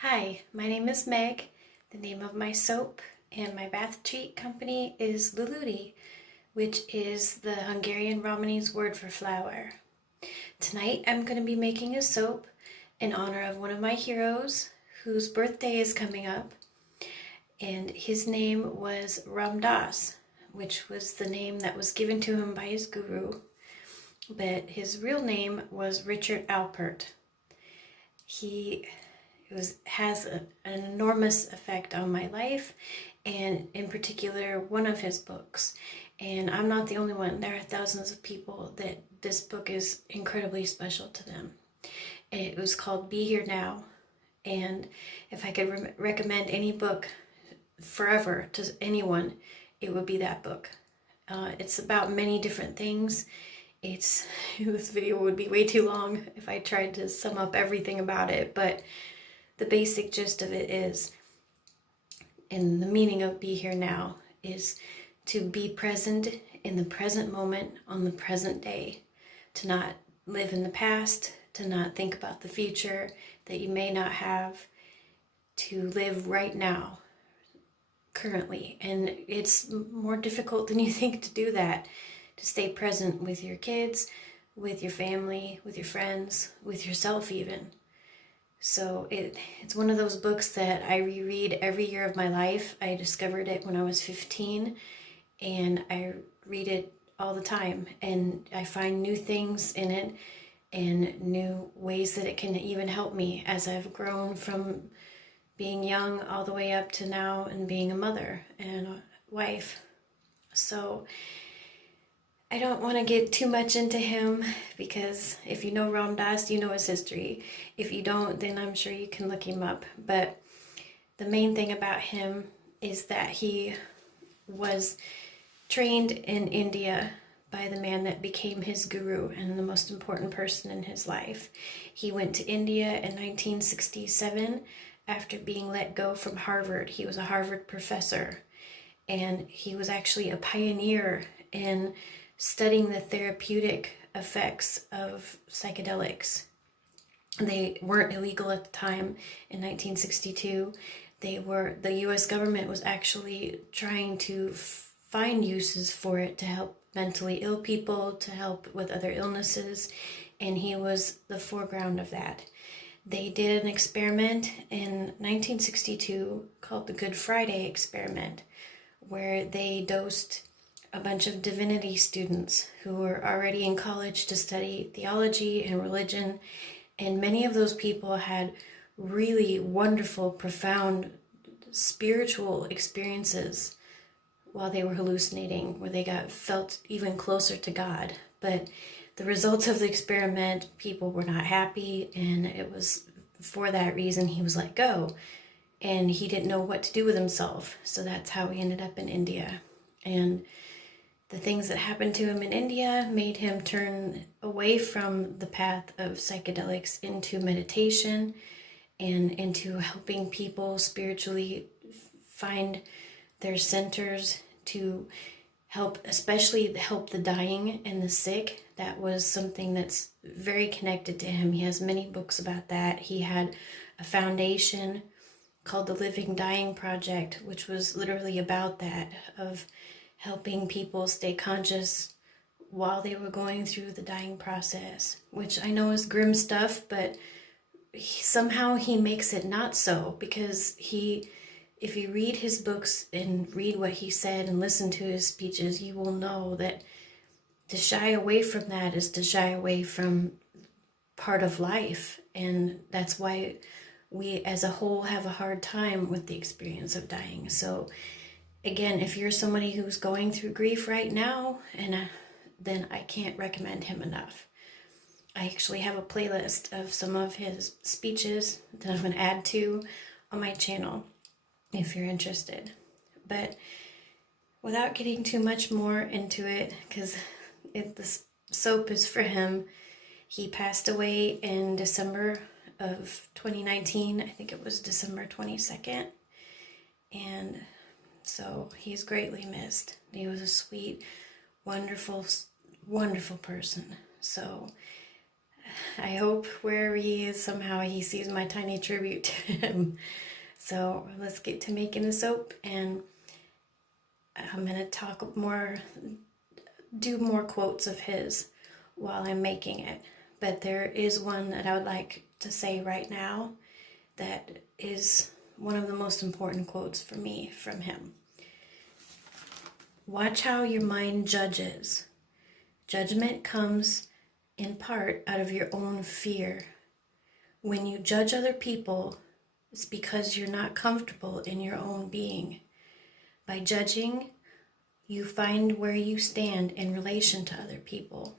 Hi, my name is Meg. The name of my soap and my bath treat company is Luludi, which is the Hungarian Romany's word for flower. Tonight I'm going to be making a soap in honor of one of my heroes whose birthday is coming up, and his name was Ram Dass, which was the name that was given to him by his guru, but his real name was Richard Alpert. He has an enormous effect on my life, and in particular one of his books. And I'm not the only one. There are thousands of people that this book is incredibly special to them. It was called Be Here Now, and if I could recommend any book forever to anyone, it would be that book. It's about many different things. This video would be way too long if I tried to sum up everything about it, but the basic gist of it is, and the meaning of Be Here Now is to be present in the present moment on the present day, to not live in the past, to not think about the future that you may not have, to live right now, currently. And it's more difficult than you think to do that, to stay present with your kids, with your family, with your friends, with yourself even. So it's one of those books that I reread every year of my life. I discovered it when I was 15, and I read it all the time, and I find new things in it and new ways that it can even help me as I've grown from being young all the way up to now and being a mother and a wife. So I don't want to get too much into him, because if you know Ram Dass, you know his history. If you don't, then I'm sure you can look him up. But the main thing about him is that he was trained in India by the man that became his guru and the most important person in his life. He went to India in 1967 after being let go from Harvard. He was a Harvard professor, and he was actually a pioneer in studying the therapeutic effects of psychedelics. They weren't illegal at the time in 1962. The US government was actually trying to find uses for it to help mentally ill people, to help with other illnesses, and he was the foreground of that. They did an experiment in 1962 called the Good Friday experiment, where they dosed a bunch of divinity students who were already in college to study theology and religion, and many of those people had really wonderful, profound spiritual experiences while they were hallucinating, where they felt even closer to God. But the results of the experiment, people were not happy, and it was for that reason he was let go, and he didn't know what to do with himself. So that's how he ended up in India. And the things that happened to him in India made him turn away from the path of psychedelics into meditation and into helping people spiritually find their centers, to help, especially help the dying and the sick. That was something that's very connected to him. He has many books about that. He had a foundation called the Living Dying Project, which was literally about that, of helping people stay conscious while they were going through the dying process, which I know is grim stuff, but somehow he makes it not so, because if you read his books and read what he said and listen to his speeches, you will know that to shy away from that is to shy away from part of life, and that's why we as a whole have a hard time with the experience of dying. So again, if you're somebody who's going through grief right now, then I can't recommend him enough. I actually have a playlist of some of his speeches that I'm going to add to on my channel if you're interested. But without getting too much more into it, because the soap is for him, he passed away in December of 2019. I think it was December 22nd. And so he's greatly missed. He was a sweet, wonderful, wonderful person. So I hope wherever he is, somehow he sees my tiny tribute to him. So let's get to making the soap, and I'm going to do more quotes of his while I'm making it. But there is one that I would like to say right now that is one of the most important quotes for me from him. Watch how your mind judges. Judgment comes in part out of your own fear. When you judge other people, it's because you're not comfortable in your own being. By judging, you find where you stand in relation to other people.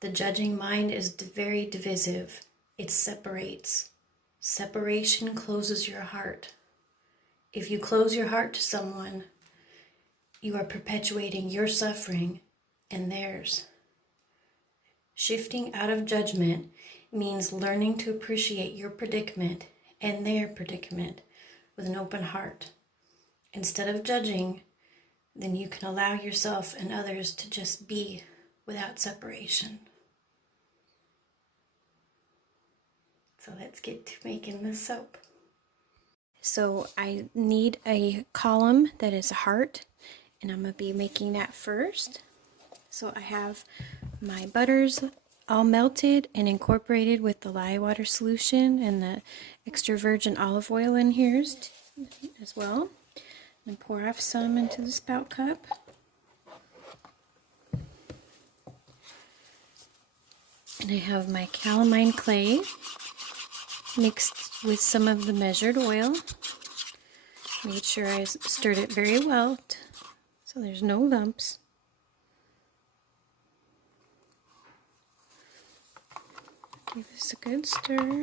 The judging mind is very divisive. It separates. Separation closes your heart. If you close your heart to someone, you are perpetuating your suffering and theirs. Shifting out of judgment means learning to appreciate your predicament and their predicament with an open heart. Instead of judging, then you can allow yourself and others to just be without separation. So let's get to making the soap. So I need a column that is a heart, and I'm going to be making that first. So I have my butters all melted and incorporated with the lye water solution, and the extra virgin olive oil in here as well. And pour off some into the spout cup. And I have my calamine clay mixed with some of the measured oil. Made sure I stirred it very well so there's no lumps. Give this a good stir.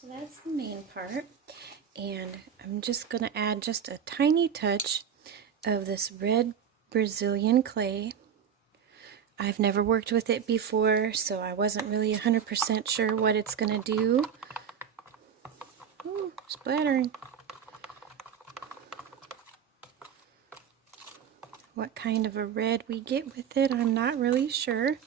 So that's the main part, and I'm just going to add just a tiny touch of this red Brazilian clay. I've never worked with it before, so I wasn't really 100% sure what it's going to do. Ooh, splattering. What kind of a red we get with it, I'm not really sure.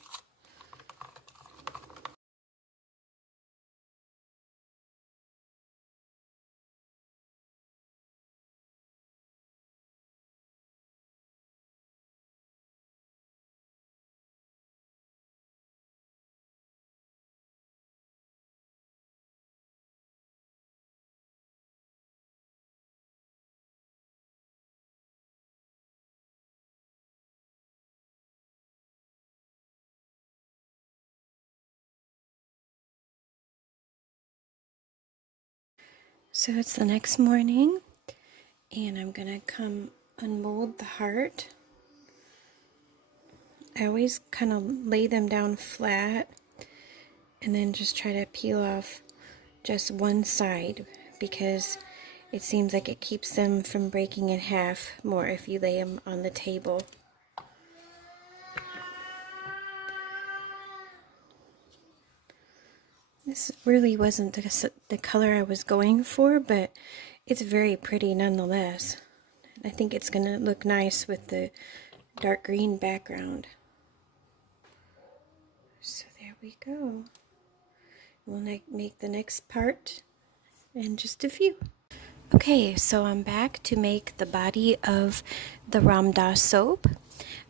So it's the next morning, and I'm going to come unmold the heart. I always kind of lay them down flat and then just try to peel off just one side, because it seems like it keeps them from breaking in half more if you lay them on the table. This really wasn't the color I was going for, but it's very pretty nonetheless. I think it's going to look nice with the dark green background. So there we go. We'll make the next part in just a few. Okay, so I'm back to make the body of the Ram Dass soap.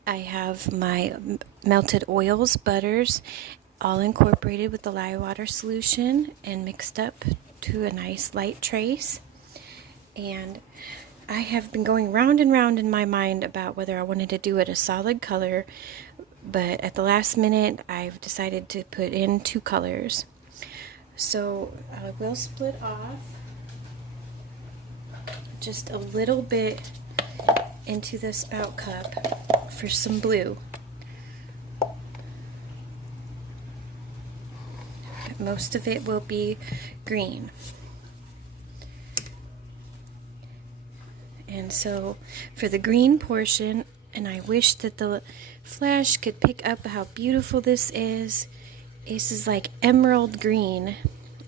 I have my melted oils, butters, all incorporated with the lye water solution and mixed up to a nice light trace. And I have been going round and round in my mind about whether I wanted to do it a solid color, but at the last minute I've decided to put in two colors. So I will split off just a little bit into the spout cup for some blue. But most of it will be green. And so for the green portion, and I wish that the flash could pick up how beautiful this is. This is like emerald green,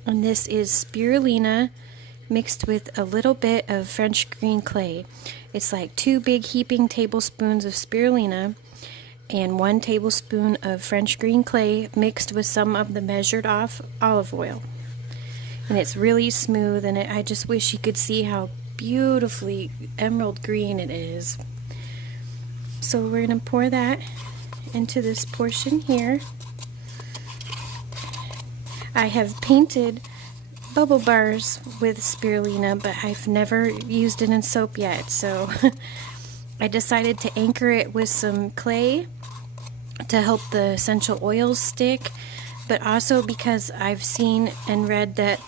and this is spirulina mixed with a little bit of French green clay. It's like 2 big heaping tablespoons of spirulina and 1 tablespoon of French green clay mixed with some of the measured off olive oil. And it's really smooth, and I just wish you could see how beautifully emerald green it is. So we're going to pour that into this portion here. I have painted bubble bars with spirulina, but I've never used it in soap yet, so I decided to anchor it with some clay to help the essential oils stick, but also because I've seen and read that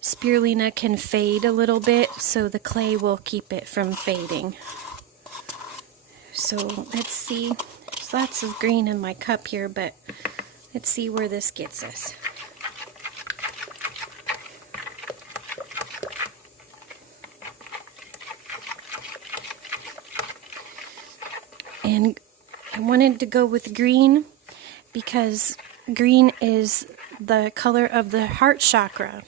spirulina can fade a little bit, so the clay will keep it from fading. So let's see, there's lots of green in my cup here, but let's see where this gets us. And I wanted to go with green because green is the color of the heart chakra.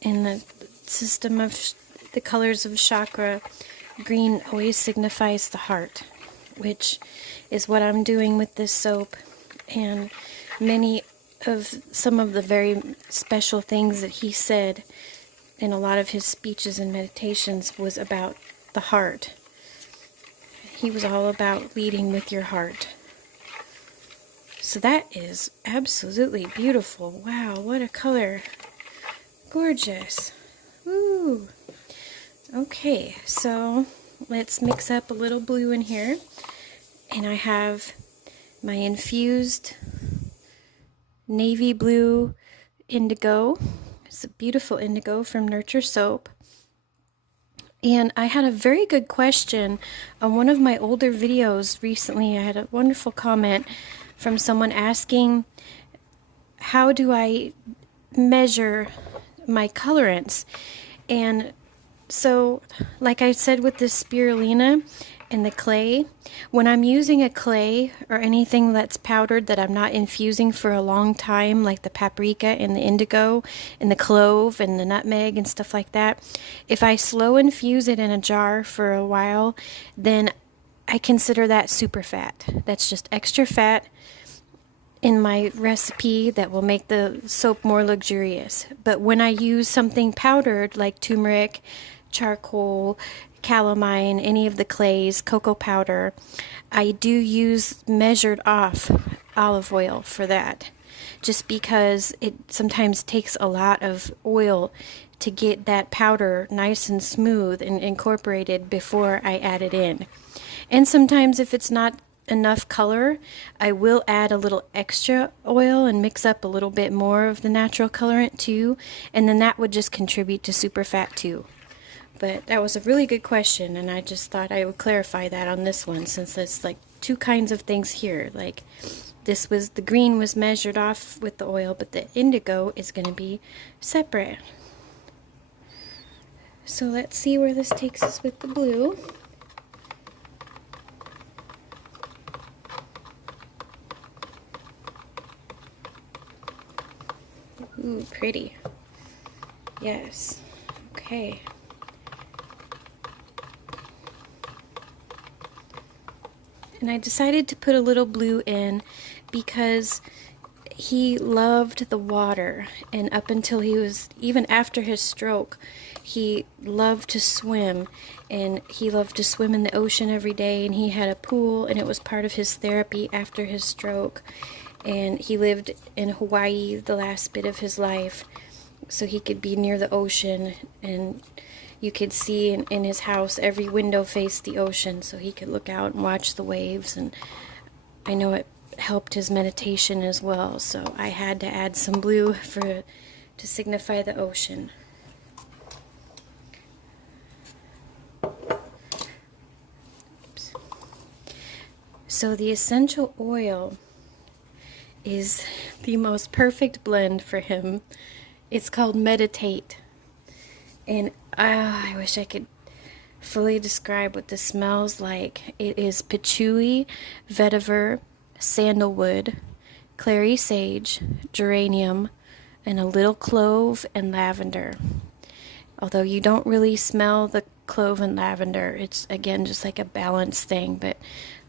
In the system of the colors of chakra, green always signifies the heart, which is what I'm doing with this soap. And some of the very special things that he said in a lot of his speeches and meditations was about the heart. He was all about leading with your heart. So that is absolutely beautiful. Wow, what a color. Gorgeous. Woo. Okay, so let's mix up a little blue in here. And I have my infused navy blue indigo. It's a beautiful indigo from Nurture Soap. And I had a very good question on one of my older videos recently. I had a wonderful comment from someone asking, how do I measure my colorants? And so, like I said with this spirulina and the clay, when I'm using a clay or anything that's powdered that I'm not infusing for a long time, like the paprika and the indigo and the clove and the nutmeg and stuff like that, if I slow infuse it in a jar for a while, then I consider that super fat. That's just extra fat in my recipe that will make the soap more luxurious. But when I use something powdered like turmeric, charcoal, calamine, any of the clays, cocoa powder, I do use measured off olive oil for that, just because it sometimes takes a lot of oil to get that powder nice and smooth and incorporated before I add it in. And sometimes if it's not enough color, I will add a little extra oil and mix up a little bit more of the natural colorant too, and then that would just contribute to super fat too. But that was a really good question, and I just thought I would clarify that on this one, since there's like 2 kinds of things here. Like the green was measured off with the oil, but the indigo is going to be separate. So let's see where this takes us with the blue. Ooh, pretty. Yes. Okay. And I decided to put a little blue in because he loved the water, and up until even after his stroke, he loved to swim, and he loved to swim in the ocean every day, and he had a pool, and it was part of his therapy after his stroke. And he lived in Hawaii the last bit of his life, so he could be near the ocean, and you could see in his house every window faced the ocean, so he could look out and watch the waves. And I know it helped his meditation as well. So I had to add some blue to signify the ocean. Oops. So the essential oil is the most perfect blend for him. It's called Meditate. And I wish I could fully describe what this smells like. It is patchouli, vetiver, sandalwood, clary sage, geranium, and a little clove and lavender. Although you don't really smell the clove and lavender, it's again just like a balance thing, but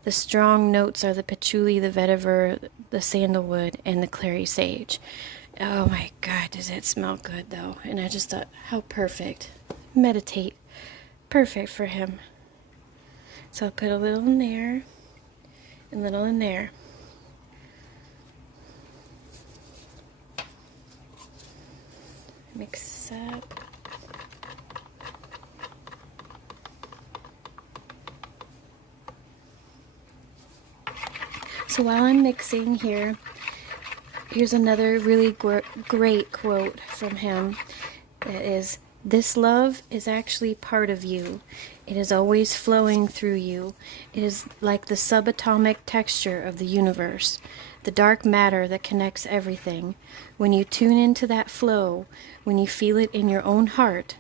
the strong notes are the patchouli, the vetiver, the sandalwood, and the clary sage. Oh my God, does it smell good though. And I just thought, how perfect. Meditate. Perfect for him. So I'll put a little in there and a little in there. Mix this up. So while I'm mixing here, here's another really great quote from him. That is, "This love is actually part of you. It is always flowing through you. It is like the subatomic texture of the universe, the dark matter that connects everything. When you tune into that flow, when you feel it in your own heart,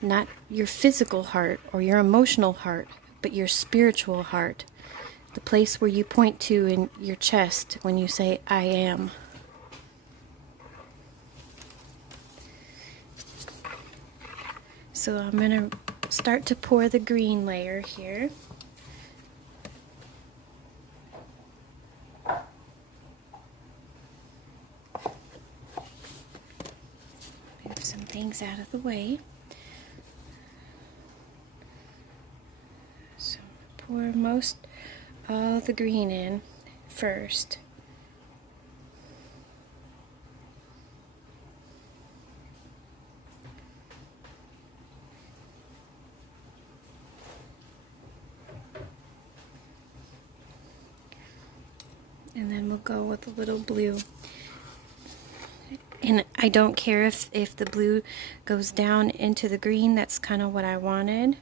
not your physical heart or your emotional heart, but your spiritual heart, the place where you point to in your chest when you say, I am." So I'm going to start to pour the green layer here. Move some things out of the way. So pour all the green in first. And then we'll go with a little blue. And I don't care if the blue goes down into the green, that's kind of what I wanted.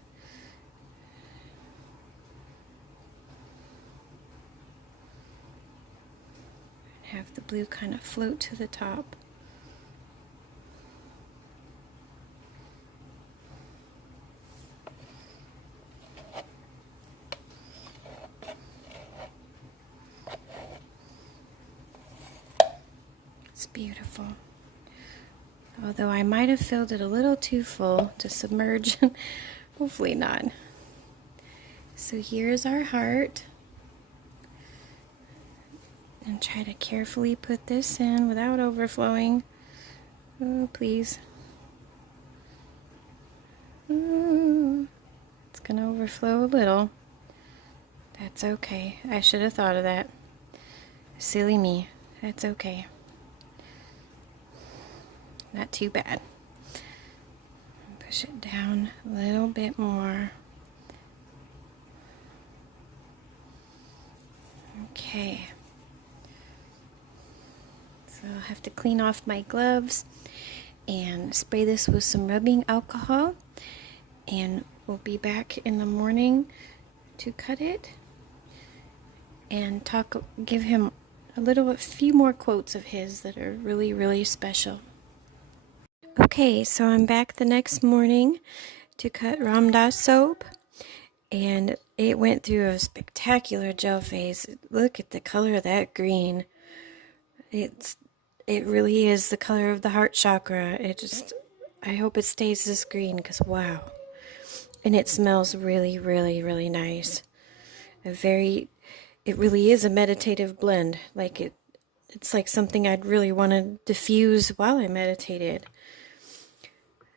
Have the blue kind of float to the top. It's beautiful. Although I might have filled it a little too full to submerge. Hopefully not. So here's our heart. And try to carefully put this in without overflowing. Oh, please. Oh, it's going to overflow a little. That's okay. I should have thought of that. Silly me. That's okay. Not too bad. Push it down a little bit more. Okay. So I'll have to clean off my gloves and spray this with some rubbing alcohol, and we'll be back in the morning to cut it and give him a few more quotes of his that are really, really special. Okay, so I'm back the next morning to cut Ram Dass soap, and it went through a spectacular gel phase. Look at the color of that green. It really is the color of the heart chakra. I hope it stays this green, because wow. And it smells really, really, really nice. It really is a meditative blend. It's like something I'd really want to diffuse while I meditated.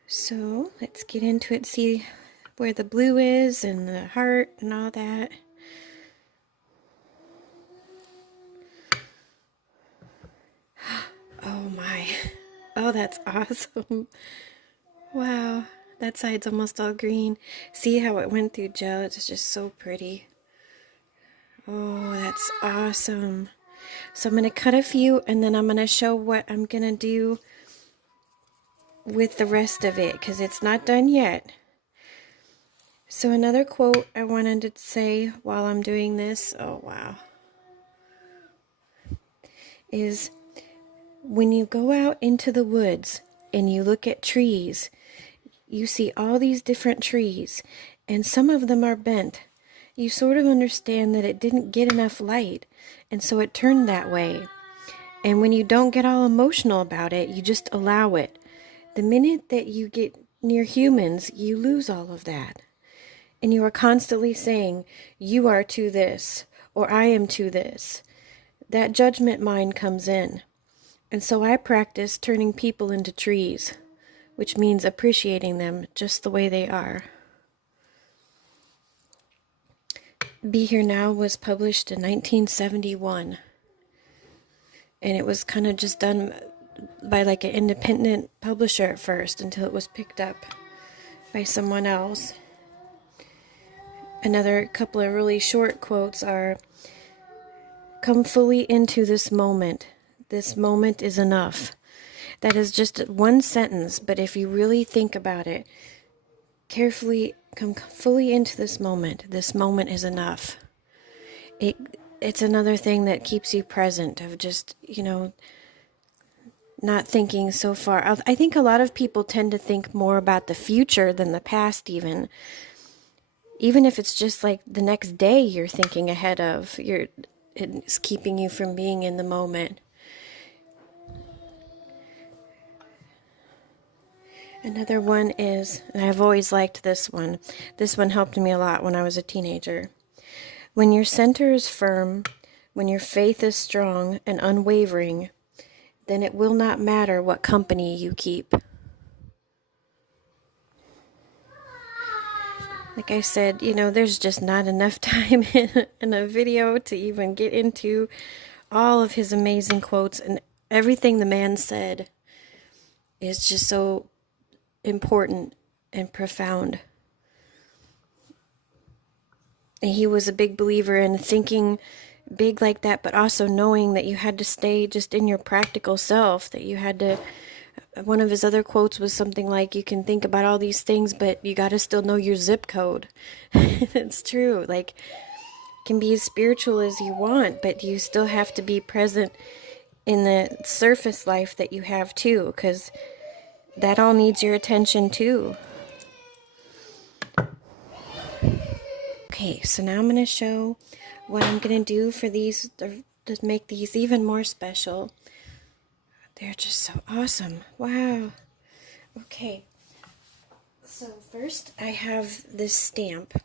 So let's get into it, see where the blue is and the heart and all that. Oh my. Oh, that's awesome. Wow. That side's almost all green. See how it went through gel? It's just so pretty. Oh, that's awesome. So I'm going to cut a few, and then I'm going to show what I'm going to do with the rest of it, because it's not done yet. So another quote I wanted to say while I'm doing this, oh wow, is when you go out into the woods and you look at trees, you see all these different trees, and some of them are bent. You sort of understand that it didn't get enough light, and so it turned that way. And when you don't get all emotional about it, you just allow it. The minute that you get near humans, you lose all of that. And you are constantly saying, you are to this, or I am to this. That judgment mind comes in. And so I practice turning people into trees, which means appreciating them just the way they are. Be Here Now was published in 1971. And it was kind of just done by like an independent publisher at first until it was picked up by someone else. Another couple of really short quotes are, come fully into this moment. This moment is enough. That is just one sentence, but if you really think about it, carefully come fully into this moment. This moment is enough. It's another thing that keeps you present, of just, not thinking so far. I think a lot of people tend to think more about the future than the past even. Even if it's just like the next day you're thinking ahead of, it's keeping you from being in the moment. Another one is, and I've always liked this one. This one helped me a lot when I was a teenager. When your center is firm, when your faith is strong and unwavering, then it will not matter what company you keep. Like I said, there's just not enough time in a video to even get into all of his amazing quotes, and everything the man said is just so important and profound. And he was a big believer in thinking big like that, but also knowing that you had to stay just in your practical self, that you had to, one of his other quotes was something like, you can think about all these things, but you got to still know your zip code. It's true. Like, can be as spiritual as you want, but you still have to be present in the surface life that you have too, because that all needs your attention too. Okay, so now I'm going to show what I'm going to do for these, to make these even more special. They're just so awesome. Wow. Okay, so first I have this stamp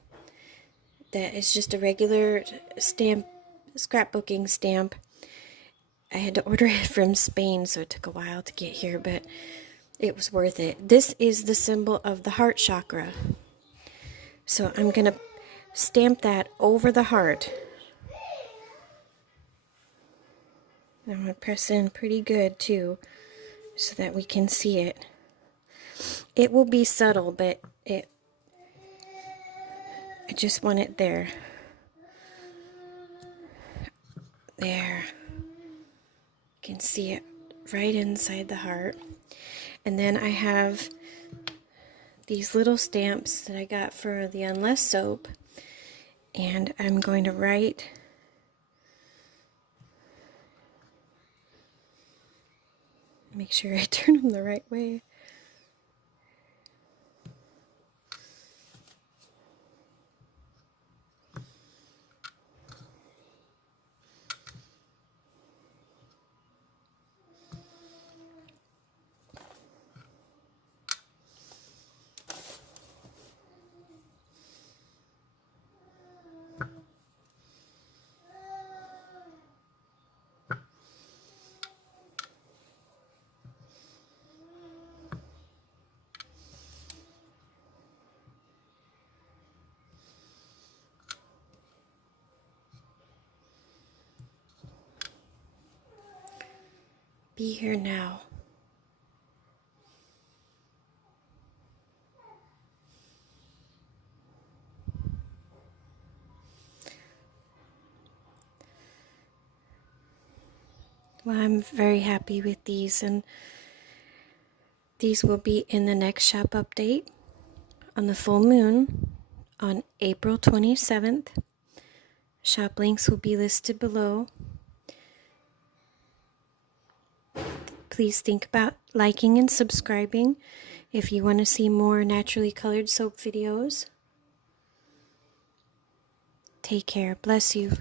that is just a regular stamp, scrapbooking stamp. I had to order it from Spain, so it took a while to get here, but it was worth it. This is the symbol of the heart chakra. So I'm going to stamp that over the heart. I'm going to press in pretty good too, so that we can see it. It will be subtle, but I just want it there. There. You can see it right inside the heart. And then I have these little stamps that I got for the Unless soap. And I'm going to write make sure I turn them the right way. Be here now. Well, I'm very happy with these, and these will be in the next shop update on the full moon on April 27th. Shop links will be listed below. Please think about liking and subscribing if you want to see more naturally colored soap videos. Take care. Bless you.